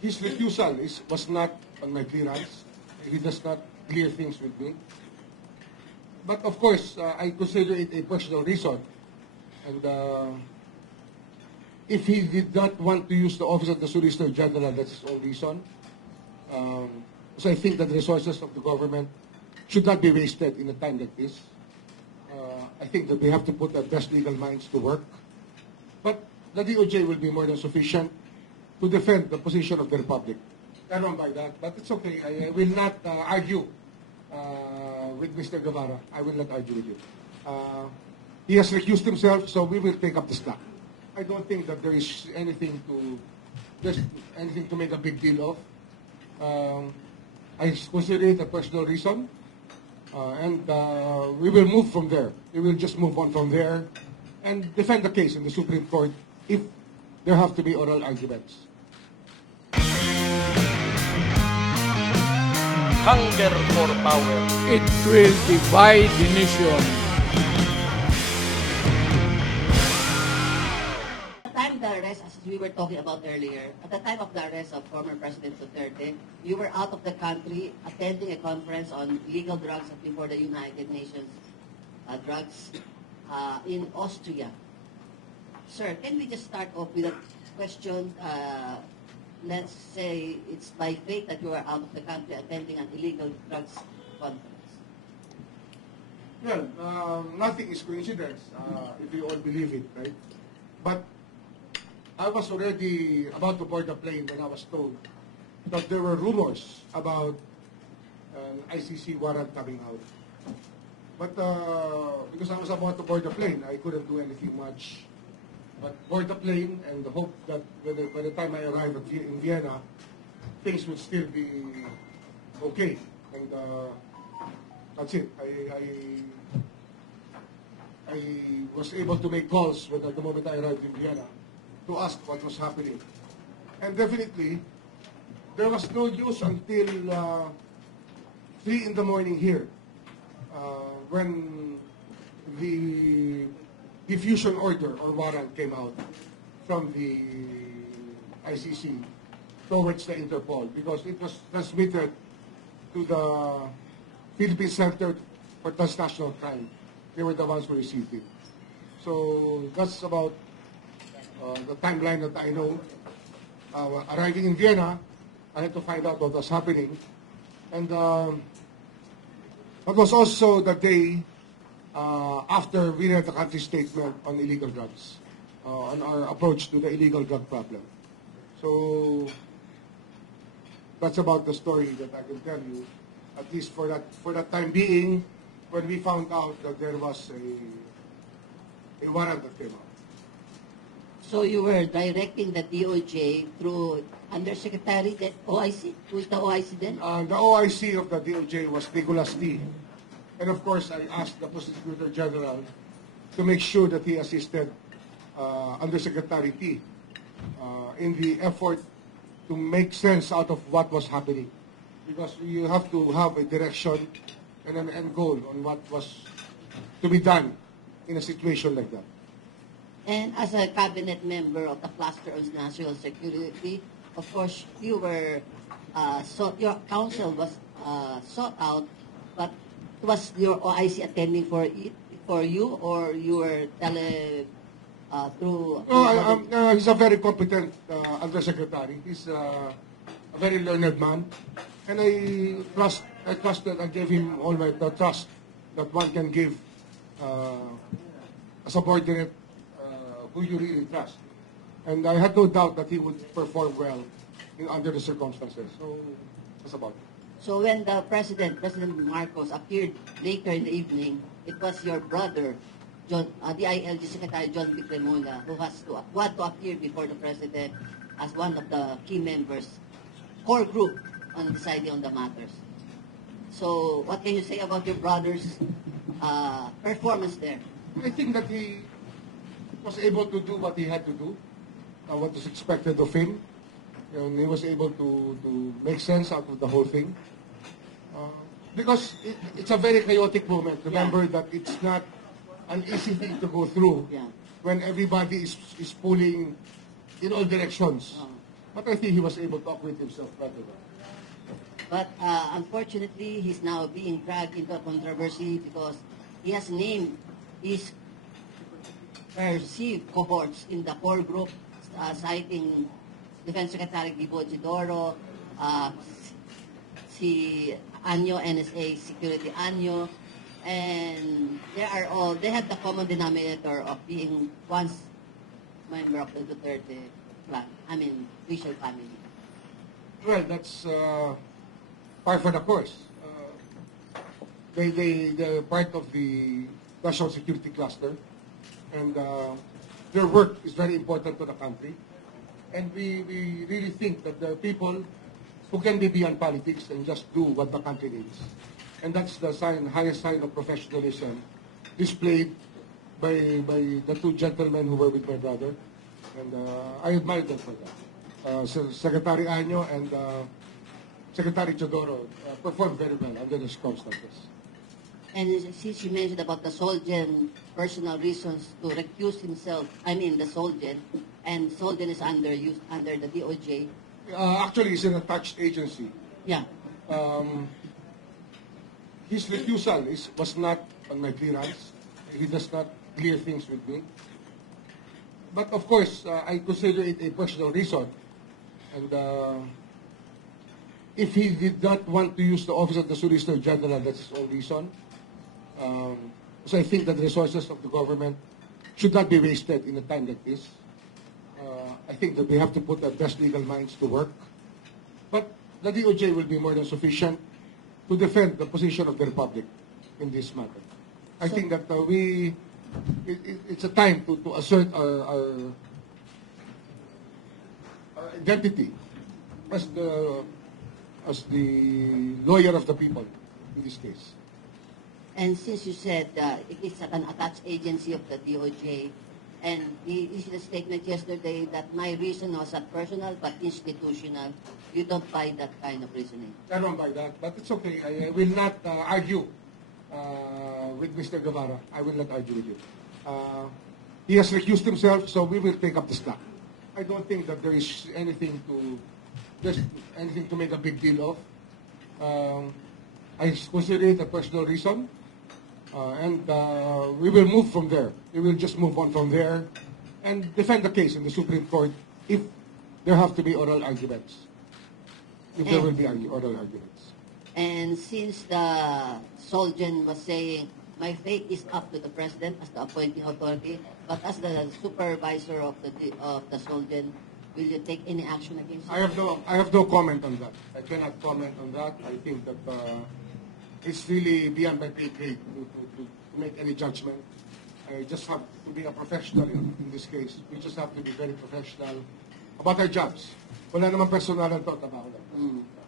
his refusal was not on my clearance. He does not clear things with me. But of course, I consider it a personal reason. And if he did not want to use the office of the Solicitor General, that's his own reason. So I think that the resources of the government should not be wasted in a time like this. I think that they have to put their best legal minds to work. But the DOJ will be more than sufficient to defend the position of the Republic. I don't buy that, but it's okay. I will not argue with Mr. Guevara. I will not argue with him. He has recused himself, so we will take up the slack. I don't think that there is anything to make a big deal of. I consider it a personal reason, and we will move from there. We will just move on from there and defend the case in the Supreme Court if there have to be oral arguments. Hunger for power. It will divide the nation. At the time of the arrest, as we were talking about earlier, at the time of the arrest of former President Duterte, you were out of the country attending a conference on illegal drugs before the United Nations drugs in Austria. Sir, can we just start off with a question? Let's say it's by fate that you are out of the country attending an illegal drugs conference. Well, nothing is coincidence, if you all believe it, right? But I was already about to board the plane when I was told that there were rumors about an ICC warrant coming out. But because I was about to board the plane, I couldn't do anything much. But board the plane and hope that by the time I arrive in Vienna, things would still be okay. And that's it. I was able to make calls at the moment I arrived in Vienna to ask what was happening. And definitely, there was no news until 3 in the morning here, when the diffusion order or warrant came out from the ICC towards the Interpol, because it was transmitted to the Philippine Center for Transnational Crime. They were the ones who received it. So that's about the timeline that I know. Arriving in Vienna, I had to find out what was happening. And it was also the day after we read the country statement on illegal drugs, on our approach to the illegal drug problem. So that's about the story that I can tell you, at least for that time being, when we found out that there was a warrant that came out. So you were directing the DOJ through Undersecretary, the OIC? Who is the OIC then? The OIC of the DOJ was Nicolas T. And of course, I asked the Prosecutor General to make sure that he assisted Undersecretary T in the effort to make sense out of what was happening. Because you have to have a direction and an end goal on what was to be done in a situation like that. And as a cabinet member of the Cluster on National Security, of course, you were, your counsel was sought out, but was your OIC attending for you, or you were through? He's a very competent undersecretary. He's a very learned man, and I trusted. I gave him all the trust that one can give a subordinate who you really trust. And I had no doubt that he would perform well under the circumstances. So that's about it. So when the President Marcos appeared later in the evening, it was your brother, DILG Secretary John B. Cremona, who had to appear before the President as one of the key members, core group on deciding on the matters. So what can you say about your brother's performance there? I think that he was able to do what he had to do, what was expected of him. And he was able to make sense out of the whole thing. Because it's a very chaotic moment. Remember that it's not an easy thing to go through when everybody is pulling in all directions. But I think he was able to acquit himself rather well. But unfortunately, he's now being dragged into a controversy because he has named his perceived cohorts in the core group, citing Defense Secretary Gibo Chidoro, si Anyo, NSA Security Anyo, and they have the common denominator of being once member of the Duterte clan, I mean, visual family. Well, that's par for the course. They're part of the national security cluster, and their work is very important to the country. And we really think that there are people who can be beyond politics and just do what the country needs. And that's the highest sign of professionalism displayed by the two gentlemen who were with my brother. And I admire them for that. Secretary Anyo and Secretary Chodoro performed very well under the circumstances. And since you mentioned about the Solgen personal reasons to recuse himself, I mean the Solgen, and Solgen is under the DOJ. Actually, it's an attached agency. Yeah. His refusal was not on my clearance. He does not clear things with me. But of course, I consider it a personal reason. And if he did not want to use the office of the Solicitor General, that's his own reason. So I think that the resources of the government should not be wasted in a time like this. I think that we have to put our best legal minds to work. But the DOJ will be more than sufficient to defend the position of the Republic in this matter. I think that it's a time to assert our identity as the lawyer of the people in this case. And since you said it is an attached agency of the DOJ, and he issued a statement yesterday that my reason was not personal but institutional, you don't buy that kind of reasoning. I don't buy that, but it's okay. I will not argue with Mr. Guevara. I will not argue with him. He has recused himself, so we will take up the slack. I don't think that there is anything to make a big deal of. I consider it a personal reason, and we will move from there. We will just move on from there and defend the case in the Supreme Court if there have to be oral arguments. If there will be oral arguments. And since the Solgen was saying, my fate is up to the President as the appointing authority, but as the supervisor of the Solgen, will you take any action against him? I have no comment on that. I cannot comment on that. I think that it's really beyond my pay grade to make any judgment. I just have to be a professional in this case. We just have to be very professional about our jobs. Wala naman personal ang thought about that.